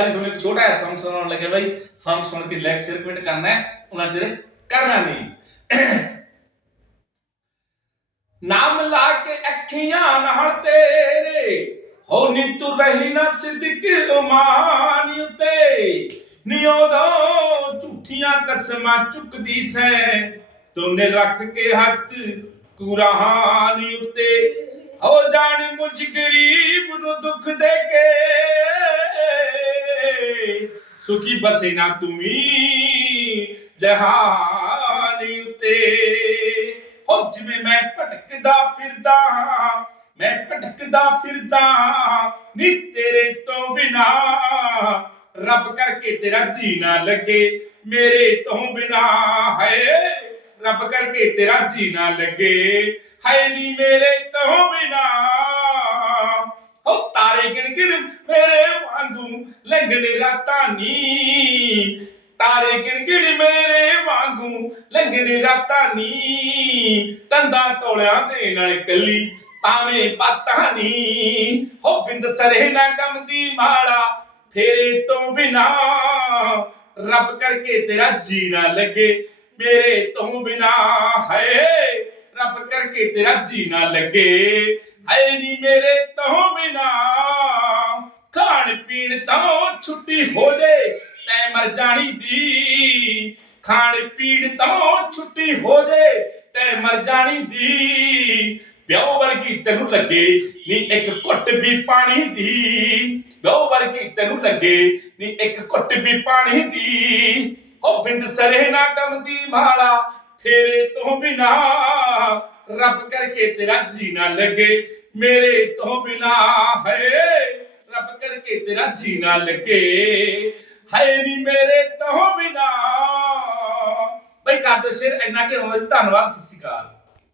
ਅਸੀਂ ਤੁਹਾਨੂੰ ਛੋਟਾ ਜਿਹਾ ਸੰਗ ਸੁਣਾਉਣ ਲੱਗੇ ਬਾਈ। ਸੰਗ ਸੁਣ ਕੇ ਲੈਕਚਰ ਕਮੈਂਟ ਕਰਨਾ ਹੈ, ਉਹਨਾਂ ਚਿਰ ਕਰਨਾ ਨਹੀਂ। ਨਾਮ ਲਾ ਕੇ ਅੱਖੀਆਂ ਨਾਲ ਤੇਰੇ ਹੋ ਨੀ ਤੂੰ ਰਹੀ ਨਾ ਸਿੱਦਕ ਉਮਾਨ ਉਤੇ। ਨੀ ਝੂਠੀਆਂ ਕਸਮਾਂ ਚੁੱਕਦੀ ਸੈ, ਤੂਨੇ ਰੱਖ ਕੇ ਹੱਥ ਕੁਰਾਨ ਉਤੇ। ਹੋ ਜਾਣ ਮੁਝ ਗਰੀਬ ਨੂੰ ਦੁੱਖ ਸੁਖੀ ਬਸੇ ਨਾ ਤੁਮੀ, ਜਹਾਨ ਉਤੇ। ਹੋ ਜਿਵੇਂ ਮੈਂ ਭਟਕਦਾ ਫਿਰਦਾ, ਮੈਂ ਭਟਕਦਾ ਫਿਰਦਾ, ਨੀ ਤੇਰੇ ਤੋਂ ਬਿਨਾ। ਰੱਬ ਕਰਕੇ ਤੇਰਾ ਜੀ ਨਾ ਲੱਗੇ, ਮੇਰੇ ਤੋਂ ਬਿਨਾ। ਹੈ ਰੱਬ ਕਰਕੇ ਤੇਰਾ ਜੀ ਨਾ ਲੱਗੇ ਹੈ ਨੀ ਮੇਰੇ ਤੋਂ ਬਿਨਾ। ਵਾਂਗੂ ਲੰਘਣੇ ਤਾਰੇ ਗਿਣ ਮੇਰੇ ਵਾਂਗੂ ਲੰਘਣੇ ਰਾਤਾਂ ਤੰਦਾ ਤੋਲਿਆਂ ਦੇ ਨਾਲ ਕੱਲੀ ਪਾਵੇਂ ਪਾਤਾਂ ਹੋ ਬਿੰਦ ਸਰੇ ਨਾ ਗਮ ਦੀ ਮਾੜਾ ਫੇਰੇ ਤੋਂ ਬਿਨਾ। ਰੱਬ ਕਰਕੇ ਤੇਰਾ ਜੀਣਾ ਲੱਗੇ ਮੇਰੇ ਤੋਂ ਬਿਨਾ। ਹੈ ਰੱਬ ਕਰਕੇ ਤੇਰਾ ਜੀਣਾ ਲੱਗੇ। ਹੈ ਨੀ ਮੇਰੇ ਤੋਂ ਬਿਨਾ। ਛੁੱਟੀ ਹੋ ਜੇ, ਤੈ ਮਰ ਜਾਣੀ ਦੀ। ਖਾਣ ਪੀਣ ਤੋਂ ਛੁੱਟੀ ਹੋ ਜੇ, ਤੈ ਮਰ ਜਾਣੀ ਦੀ। ਪਿਓ ਵਰਗੀ ਤੈਨੂੰ ਲੱਗੇ ਨੀ ਇੱਕ ਘੁੱਟ ਵੀ ਪਾਣੀ ਦੀ। ਪਿਓ ਵਰਗੀ ਤੈਨੂੰ ਲੱਗੇ ਨੀ ਇੱਕ ਘੁੱਟ ਵੀ ਪਾਣੀ ਦੀ। ਉਹ ਬਿੰਦ ਸਰੇ ਨਾ ਗਮ ਦੀ ਮਾਲਾ, ਫੇਰੇ ਤੋਂ ਬਿਨਾ ਰੱਬ ਕਰਕੇ ਤੇਰਾ ਜੀ ਨਾ ਲੱਗੇ। ਮੇਰੇ ਤੋਂ ਬਿਨਾ ਹੈ ਰੱਬ ਕਰਕੇ ਤੇਰਾ ਜੀ ਨਾ ਲੱਗੇ। ਹੈ ਨੀ ਮੇਰੇ ਤੋਂ ਬਿਨਾ। ਬਈ ਕਰਦੇ ਸ਼ੇਰ ਇੰਨਾ ਕਿ ਹੋਵੇ, ਧੰਨਵਾਦ, ਸਤਿ ਸ਼੍ਰੀ ਅਕਾਲ।